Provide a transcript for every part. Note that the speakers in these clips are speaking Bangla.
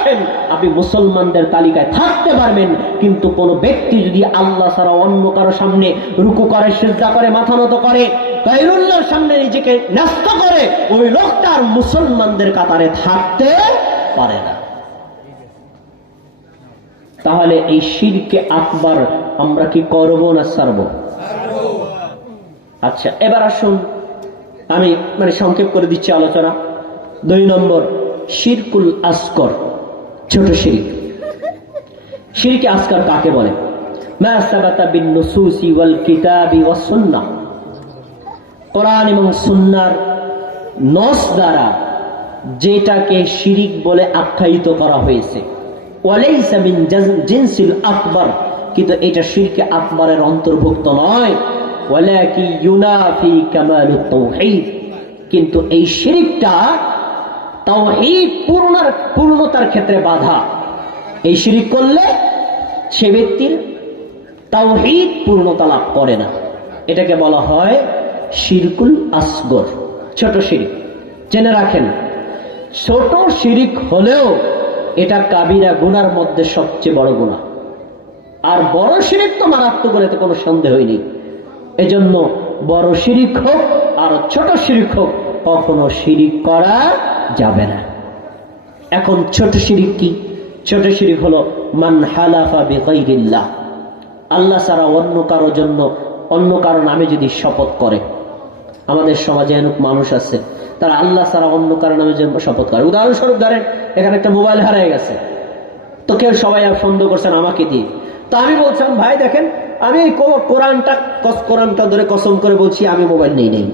আসেন আপনি মুসলমানদের তালিকায় থাকতে পারবেন, কিন্তু কোনো ব্যক্তি যদি আল্লাহ ছাড়া অন্য কারও সামনে রুকু করে, সিজদা করে, মাথা নত করে গাইরুল্লাহর সামনে নিজেকে ন্যস্ত করে, ওই লোকটা আর মুসলমানদের কাতারে থাকতে পারে না। তাহলে এই শিরকে আকবার আমরা কি করব না সারব আচ্ছা এবার আসুন, আমি মানে সংক্ষেপ করে দিচ্ছি আলোচনা। দুই নম্বর, শিরকুল আসকর ছোট শিরিক। শিরকে কাকে বলে? কোরআন এবং সুন্নার নস দ্বারা যেটাকে শিরিক বলে আখ্যায়িত করা হয়েছে। আকবর। কিন্তু এটা শিরকে আকবরের অন্তর্ভুক্ত নয়। ইউনাফি কিন্তু এই শিরিকটা তাওহীদ পূর্ণার পূর্ণতার ক্ষেত্রে বাধা। এই শিরিক করলে সে ব্যক্তির তাওহীদ পূর্ণতা লাভ করে না। এটাকে বলা হয় শিরকুল আসগর, ছোট শিরিক। জেনে রাখেন, ছোট শিরিক হলেও এটা কাবিরা গুনার মধ্যে সবচেয়ে বড় গুণা আর বড় শিরিক তো মারাত্মক বলে তো কোনো সন্দেহই নেই। এজন্য বড় শিরিক হোক আর ছোট শিরিক হোক কখনো শিরিক করা যাবে না। এখন ছোট শিরিক কি? ছোট শিরিক হলো, মান হালাফা বিগাইরিল্লাহ। আল্লাহ ছাড়া অন্য কারও জন্য, অন্য কারও নামে যদি শপথ করে। আমাদের সমাজে এনুক মানুষ আছে, তারা আল্লাহ ছাড়া অন্য কারও নামে যে শপথ করে। উদাহরণস্বরূপ ধরেন, এখানে একটা মোবাইল হারিয়ে গেছে। তো কেউ সবাই সন্দেহ করছেন আমাকে দিয়ে। তো আমি বলছিলাম, ভাই দেখেন, আমি কোরআনটা কোরআনটা ধরে কসম করে বলছি, আমি মোবাইল নেই নেই।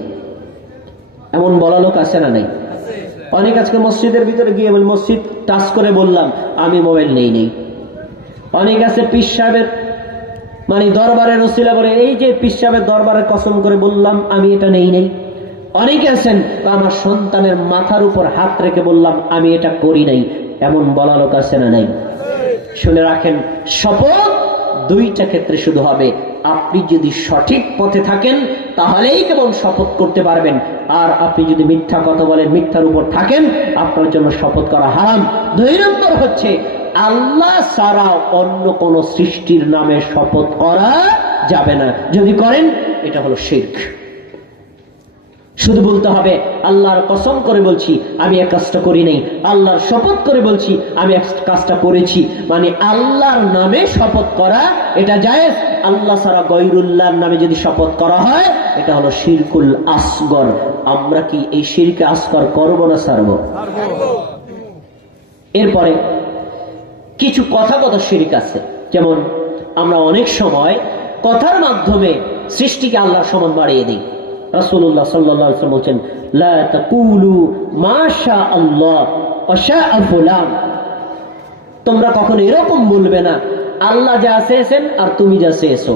এমন বলা লোক আছে না নাই? অনেক আজকে মসজিদের ভিতরে গিয়ে বলি মসজিদ টাচ করে বললাম, আমি মোবাইল নেই নেই। অনেক আছে পিস সাহেবের মানে দরবারের ওসিলা বলে, এই যে পিস সাহেবের দরবারের কসম করে বললাম, আমি এটা নেই নেই। অনেকে আছেন আমার সন্তানের মাথার উপর হাত রেখে বললাম, আমি এটা করি নাই। এমন বলা লোক আছে না নাই? শুনে রাখেন, শপথ দুইটা ক্ষেত্রে শুধু হবে। আপনি যদি সঠিক পথে থাকেন, তাহলেই কেবল শপথ করতে পারবেন। আর আপনি যদি মিথ্যা কথা বলেন, মিথ্যার উপর থাকেন, আপনার জন্য শপথ করা হারাম। দুই নম্বর হচ্ছে, আল্লাহ ছাড়া অন্য কোন সৃষ্টির নামে শপথ করা যাবে না। যদি করেন, এটা হলো শির্ক। শুধু বলতে হবে, আল্লাহর কসম করে বলছি, আমি এক কাজটা করি নাই। আল্লাহর শপথ করে বলছি, আমি এক কাজটা করেছি। মানে আল্লাহর নামে শপথ করা, এটা জায়েজ? আল্লাহ সারা গৈরুল্লাহর নামে যদি শপথ করা হয়, এটা হলো শিরকুল আসগর। আমরা কি এই শিরকে আসগর করব না সারবো এরপরে কিছু কথাগত শিরিক আছে। যেমন, আমরা অনেক সময় কথার মাধ্যমে সৃষ্টিকে আল্লাহর সমান বাড়িয়ে দিই। রাসূলুল্লাহ সাল্লাল্লাহু আলাইহি বলছেন তোমরা কখনো এরকম বলবে না, আল্লাহ যা চেয়েছেন আর তুমি যা চেয়েছো।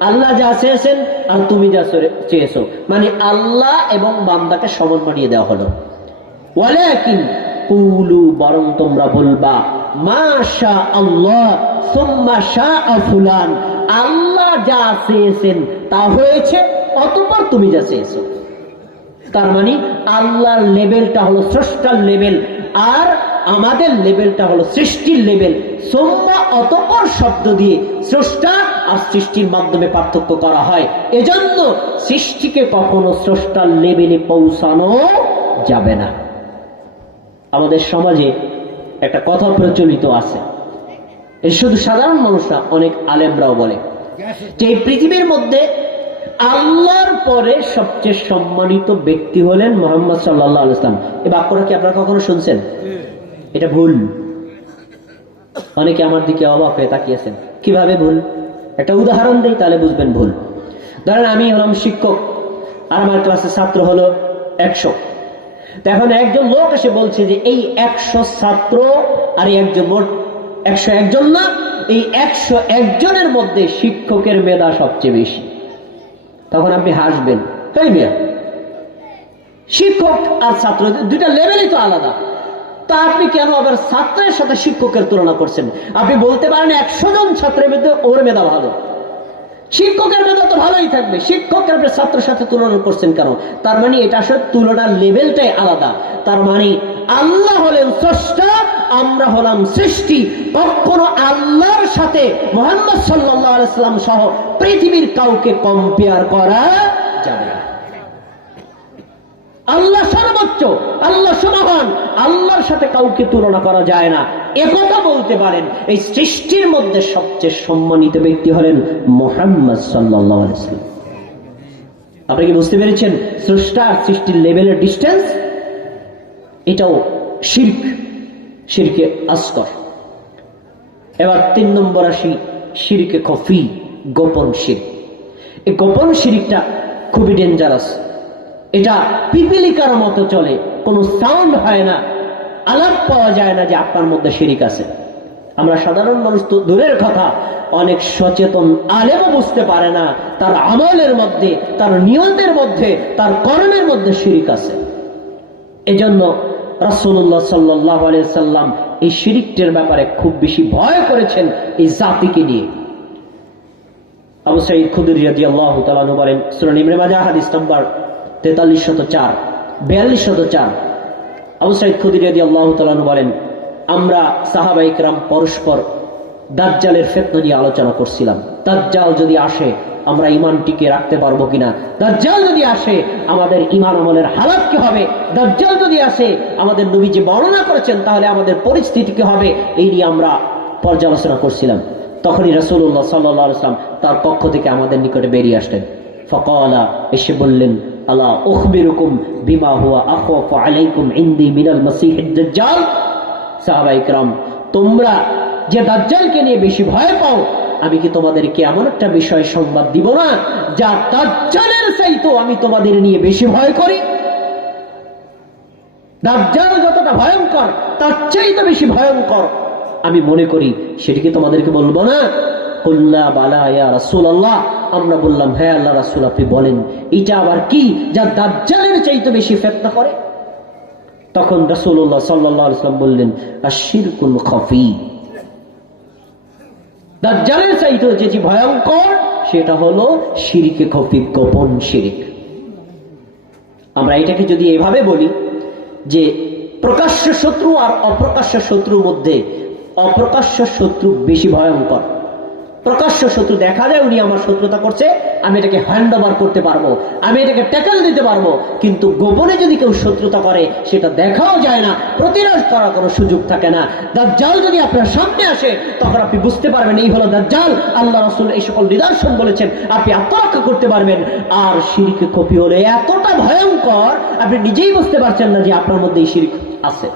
আল্লাহ যা চেয়েছেন আর তুমি যা চেয়েছো। মানে আল্লাহ এবং বান্দাকে সমান বানিয়ে দেওয়া হলো। কুলু, বরং তোমরা বলবা আল্লাহ সুম্মা ফুলান। আল্লাহ যা চেয়েছেন তা হয়েছে অতঃপর তুমি যা চেয়েছো। তার মানে আল্লাহর লেভেলটা হলো স্রষ্টার লেভেল আর আমাদের লেভেলটা হলো সৃষ্টির লেভেল সোম্মা অতপর শব্দ দিয়ে স্রষ্টা আর সৃষ্টির মাধ্যমে পার্থক্য করা হয়। এজন্য সৃষ্টিকে কখনো স্রষ্টার লেভেলে পৌঁছানো যাবে না। আমাদের সমাজে একটা কথা প্রচলিত আছে। এর শুধু সাধারণ মানুষরা, অনেক আলেমরাও বলে যে পৃথিবীর মধ্যে আল্লাহর পরে সবচেয়ে সম্মানিত ব্যক্তি হলেন মোহাম্মদ সাল্লাহ ইসলাম এই বাক্যটা কি আপনারা কখনো শুনছেন? এটা ভুল। অনেকে আমার দিকে অবাক হয়ে তাকিয়েছেন কীভাবে ভুল? একটা উদাহরণ দিই তাহলে বুঝবেন ভুল। ধরেন আমি হলাম শিক্ষক আর আমার ক্লাসের ছাত্র হলো একশো। এখন একজন লোক এসে বলছে যে, এই একশো ছাত্র আর একজন মোট একশো একজন না, এই একশো একজনের মধ্যে শিক্ষকের মেধা সবচেয়ে বেশি। তখন আপনি হাসবেন তাই মিয়া, শিক্ষক আর ছাত্র, দুইটা লেভেলই তো আলাদা। তা আপনি কেন আবার ছাত্রের সাথে শিক্ষকের তুলনা করছেন? আপনি বলতে পারেন একশো জন ছাত্রের মধ্যে ওর মেধা ভালো। শিক্ষকের মেধা তো ভালোই থাকবে। শিক্ষকের আপনি ছাত্রের সাথে তুলনা করছেন কেন? তার মানে এটা আসলে তুলনার লেভেলটাই আলাদা। তার মানে আল্লাহ হলেন স্রষ্টা আমরা হলাম সৃষ্টি, কখনো আল্লাহর সাথে মোহাম্মদ সাল্লাম সহ পৃথিবীর কাউকে কম্পেয়ার করা যাবে আল্লাহ সর্বোচ্চ, আল্লাহ সমাহান আল্লাহর সাথে কাউকে তুলনা করা যায় না। একথা বলতে পারেন, এই সৃষ্টির মধ্যে সবচেয়ে সম্মানিত ব্যক্তি হলেন মোহাম্মদ আলাইসাল্লাম আপনি কি বুঝতে পেরেছেন স্রষ্টা সৃষ্টির লেভেলের ডিস্টেন্স এটাও শির্ক। শিরকে আস্কর এবার তিন নম্বর আসি শিরকে কফি, গোপন শির। এই গোপন শিরিকটা খুবই ডেঞ্জারাস এটা পিপিলিকার মতো চলে, কোনো সাউন্ড হয় না, আলাপ পাওয়া যায় না যে আপনার মধ্যে শিরিক আছে। আমরা সাধারণ মানুষ তো দূরের কথা, অনেক সচেতন আলেমও বুঝতে পারে না, তার আমলের মধ্যে, তার নিয়তের মধ্যে, তার কর্মের মধ্যে শিরিক আছে। এজন্য রাসুল্লাহ সাল্লাহ সাল্লাম এই শিরিকটের ব্যাপারে খুব বেশি ভয় করেছেন এই জাতিকে নিয়ে। আবু সাইদ খুদুর রাজি আল্লাহ বলেন সুরান ইমরে তেতাল্লিশ শত চার বিয়াল্লিশ শত চার। আবু সাইদ খুদুর রাজি আল্লাহ বলেন, আমরা সাহাবাইকরাম পরস্পর দাজ্জালের ফেতনা নিয়ে আলোচনা করছিলাম। দাজ্জাল যদি আসে আমরা ইমান টিকে রাখতে পারবো কিনা দাজ্জাল যদি আসে আমাদের ইমান আমলের হালাত কি হবে দাজ্জাল যদি আসে আমাদের নবী যে বর্ণনা করেছেন তাহলে আমাদের পরিস্থিতি কি হবে এই নিয়ে আমরা পর্যালোচনা করছিলাম তখনই রসুল্লাহ সাল্লাম তার পক্ষ থেকে আমাদের নিকটে বেরিয়ে আসলেন ফকলা এসে বললেন আল্লাহ উখবিরুকুম বিমা হুয়া আখওয়াফ আলাইকুম ইনদি মিনাল মাসিহিদ দাজ্জাল সাহাবায়ে کرام তোমরা যে দাজ্জালকে নিয়ে বেশি ভয় পাও আমি কি তোমাদেরকে এমন একটা বিষয় সংবাদ দিব না যা দাজ্জালের চাইতো আমি তোমাদের নিয়ে বেশি ভয় করি? দাজ্জাল যতটা ভয়ঙ্কর, তার চাইতে বেশি ভয়ঙ্কর। আমি মনে করি সেটিকে তোমাদেরকে বলব না। কুল্লা বালা ইয়া রাসূলুল্লাহ। আমরা বললাম হ্যাঁ আল্লাহ রাসূল, আপনি বলেন, এটা আবার কি যা দাজ্জালের চাইতে বেশি ফেতনা করে? তখন রাসূলুল্লাহ সাল্লাল্লাহু আলাইহি ওয়াসাল্লাম বললেন আশিরকুল খাফি। দাজ্জালের চাইতে হচ্ছে যে ভয়ঙ্কর, সেটা হলো সিরিকে খফি গোপন সিরিক আমরা এটাকে যদি এভাবে বলি যে প্রকাশ্য শত্রু আর অপ্রকাশ্য শত্রুর মধ্যে অপ্রকাশ্য শত্রু বেশি ভয়ঙ্কর। প্রকাশ্য শত্রু দেখা যায়, উনি আমার শত্রুতা করছে, আমি এটাকে হ্যান্ড ওভার করতে পারব, আমি এটাকে ট্যাকল দিতে পারব। কিন্তু গোপনে যদি কেউ শত্রুতা করে, সেটা দেখাও যায় না, প্রতিরোধ করার কোনো সুযোগ থাকে না। দাজ্জাল যদি আপনার সামনে আসে, তখন আপনি বুঝতে পারবেন, এই হলো দাজ্জাল। আল্লাহ রসুল এই সকল নিদর্শন বলেছেন, আপনি আত্মরক্ষা করতে পারবেন। আর শিরিকে কপি হলে এতটা ভয়ঙ্কর, আপনি নিজেই বুঝতে পারছেন না যে আপনার মধ্যে এই শিরিক আছে।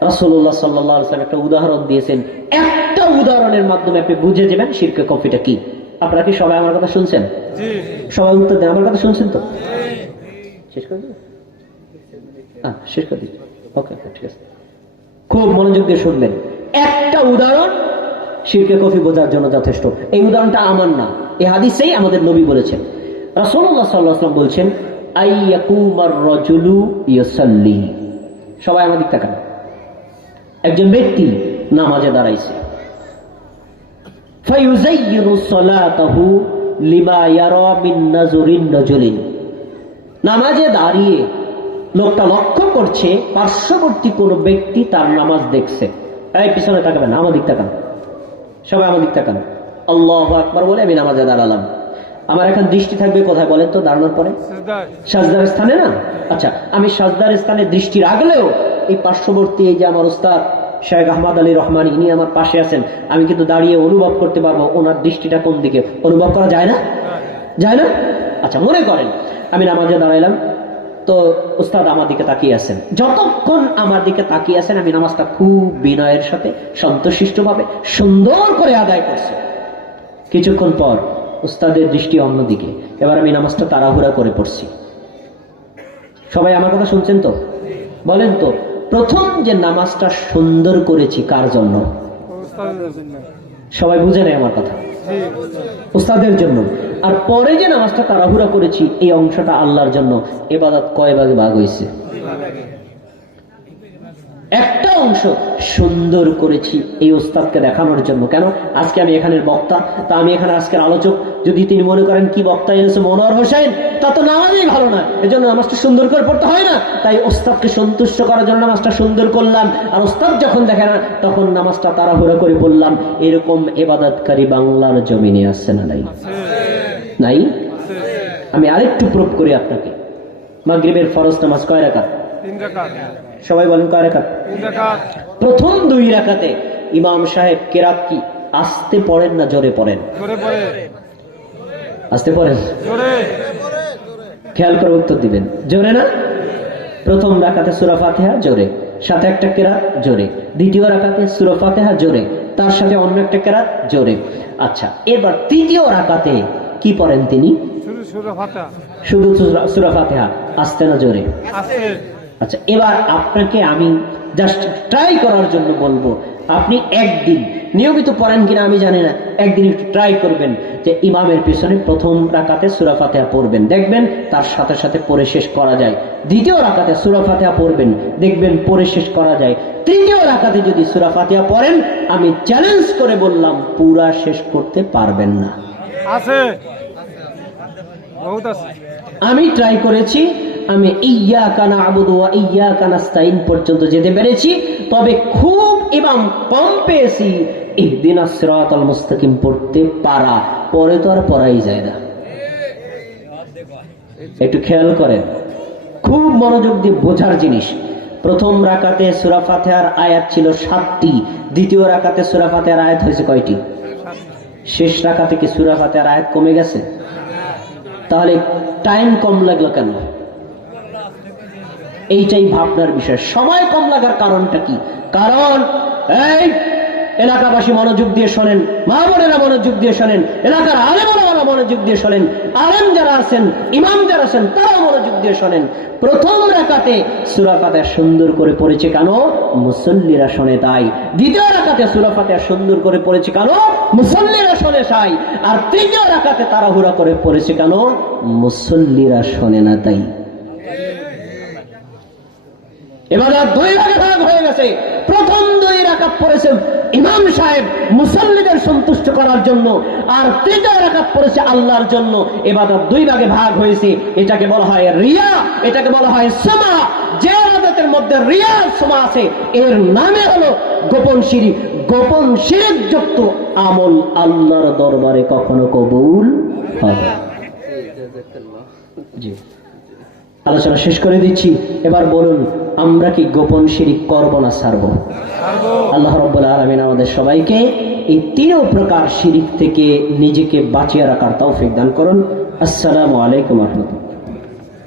সাল্লাল্লাহু আলাইহি ওয়াসাল্লাম একটা উদাহরণ দিয়েছেন। একটা উদাহরণের মাধ্যমে আপনি বুঝে যাবেন শিরকে কফিটা কি। আপনারা কি সবাই আমার কথা শুনছেন? সবাই উত্তর দেন আমার কথা শুনছেন তো? শেষ করে হ্যাঁ শেষ করে দিচ্ছি ওকে ওকে ঠিক আছে। খুব মনোযোগ দিয়ে শুনবেন। একটা উদাহরণ শিরকে কফি বোঝার জন্য যথেষ্ট। এই উদাহরণটা আমার না। এই হাদিসেই আমাদের নবী বলেছেন। আলাইহি ওয়াসাল্লাম বলছেন আইয়াকুমার রাজুলু ইয়াসাল্লি। সবাই আমার দিক তাকান। একজন ব্যক্তি নামাজে দাঁড়াইছে। নামাজে দাঁড়িয়ে লোকটা লক্ষ্য করছে পার্শ্ববর্তী কোন ব্যক্তি তার নামাজ দেখছে। এই পিছনে তাকাবেন তাকান। সবাই তাকান। আল্লাহ আকবার বলে আমি নামাজে দাঁড়ালাম। আমার এখন দৃষ্টি থাকবে কোথায় বলেন তো দাঁড়ানোর পরে? সাজদার। স্থানে না? আচ্ছা আমি সাজদার স্থানে দৃষ্টি রাখলেও এই পার্শ্ববর্তী এই যে আমার শেখ আহমদ আলী রহমান, ইনি আমার পাশে আছেন। আমি কিন্তু দাঁড়িয়ে অনুভব করতে পারব ওনার দৃষ্টিটা কোন দিকে। অনুভব করা যায় না? যায় না? আচ্ছা মনে করেন, আমি নামাজে দাঁড়াইলাম, তো উস্তাদ আমার দিকে তাকিয়ে আছেন। যতক্ষণ আমার দিকে তাকিয়ে আছেন, আমি নামাজটা খুব বিনয়ের সাথে সন্তোষিষ্ট ভাবে সুন্দর করে আদায় করছি। কিছুক্ষণ পর উস্তাদের দৃষ্টি অন্যদিকে। এবার আমি নামাজটা তাড়াহুড়া করে পড়ছি। সবাই আমার কথা শুনছেন তো? বলেন তো প্রথম যে নামাজটা সুন্দর করেছি, কার জন্য? সবাই বুঝে নেয় আমার কথা। উস্তাদের জন্য। আর পরে যে নামাজটা তাড়াহুড়া করেছি, এই অংশটা আল্লাহর জন্য এবাদত কয় ভাগে ভাগ হয়েছে? একটা অংশ সুন্দর করেছি এই ওস্তাদকে দেখানোর জন্য। কেন? আজকে আমি এখানের বক্তা, তা আমি এখানে আজকের আলোচক। যদি তিনি মনে করেন কি বক্তা এনেছে মনোয়ার হোসেন, তা তো নামাজই ভালো না এজন্য নামাজটা সুন্দর করে পড়তে হয় না। তাই ওস্তাদকে সন্তুষ্ট করার জন্য নামাজটা সুন্দর করলাম। আর ওস্তাদ যখন দেখে না, তখন নামাজটা তাড়াহুড়ো করে পড়লাম। এরকম এবাদতকারী বাংলার জমিনে আসছে না নাই? নাই? আমি আরেকটু প্রুফ করি আপনাকে। মাগরিবের ফরজ নামাজ কয় রাকাত। সবাই বলেন কয় প্রথম দুই রাকাতে ইমাম সাহেব কেরাত কি? আসতে পড়েন না জোরে পড়েন? আসতে পড়েন? খেয়াল করে উত্তর দিবেন। জোরে না? প্রথম রাকাতে সুরা ফাতেহা জোরে। সাথে একটা কেরাত জোরে। দ্বিতীয় রাকাতে সুরা ফাতেহা জোরে। তার সাথে অন্য একটা কেরাত জোরে। আচ্ছা এবার তৃতীয় রাকাতে কি পড়েন তিনি? শুধু সুরা- ফাতেহা। আসতে না জোরে? আচ্ছা এবার আপনাকে আমি জাস্ট ট্রাই করার জন্য বলব আপনি একদিন নিয়মিত পড়েন কিনা আমি জানি না একদিন একটু ট্রাই করবেন যে ইমামের পিছনে প্রথম রাকাতে সুরা ফাতেহা পড়বেন। দেখবেন তার সাথে সাথে পড়ে শেষ করা যায়। দ্বিতীয় রাকাতে সুরা ফাতেহা পড়বেন দেখবেন পড়ে শেষ করা যায়। তৃতীয় রাকাতে যদি সুরাফাতেহা পড়েন আমি চ্যালেঞ্জ করে বললাম পুরা শেষ করতে পারবেন না। আছে। আমি ট্রাই করেছি আমি ইয়া কানা আবুদু ইয়া কানাস্তাইন পর্যন্ত যেতে পেরেছি। তবে খুব এবং কম পেয়েছি ইহদিন সিরাতাল মুস্তাকিম পড়তে পারা। পরে তো আর পড়াই যায় না। একটু খেয়াল করেন। খুব মনোযোগ দিয়ে বোঝার জিনিস। প্রথম রাকাতে সুরা ফাতেহার আয়াত ছিল সাতটি। দ্বিতীয় রাকাতে সুরা ফাতেহার আয়াত হয়েছে কয়টি? শেষ রাকাতে কি সুরা ফাতেহার আয়াত কমে গেছে? তাহলে টাইম কম লাগল কেন? এইটাই ভাবনার বিষয়। সময় কম লাগার কারণটা কি? কারণ, এই এলাকাবাসী মনোযোগ দিয়ে শোনেন, মা বোনেরা মনোযোগ দিয়ে শোনেন, এলাকার আলেমারা মনোযোগ দিয়ে শোনেন, আলেম যারা আছেন, ইমাম যারা আছেন, তারাও মনোযোগ দিয়ে শোনেন। প্রথম রাকাতে সুরাফাতে সুন্দর করে পড়েছে কেন? মুসল্লিরা শোনে তাই। দ্বিতীয় রাকাতে সুরাফাতে সুন্দর করে পড়েছে কেন? মুসল্লিরা শোনে তাই। আর তৃতীয় রাকাতে তাড়াহুড়া করে পড়েছে কেন? মুসল্লিরা শোনে না তাই। এবার দুই হয়ে গেছে। প্রথম দুই রাকাত পড়েছে ইমাম সাহেব মুসল্লিদের সন্তুষ্ট করার জন্য, আর তৃতীয় রাকাত পড়েছে আল্লাহর জন্য। এবার দুই ভাগে ভাগ হয়েছে। এটাকে বলা হয় রিয়া, এটাকে বলা হয় যে মধ্যে রিয়া আর সমা আছে, এর নামে হলো গোপন শিরিক। গোপন শিরিক যুক্ত আমল আল্লাহর দরবারে কখনো কবুল হবে আলোচনা শেষ করে দিচ্ছি। এবার বলুন আমরা কি গোপন শিরিক করব না সারব আল্লাহ রব্বুল আলমিন আমাদের সবাইকে এই তিনও প্রকার শিরিক থেকে নিজেকে বাঁচিয়ে রাখার তৌফিক দান করুন। আসসালামু আলাইকুম রহমতুল্লাহ।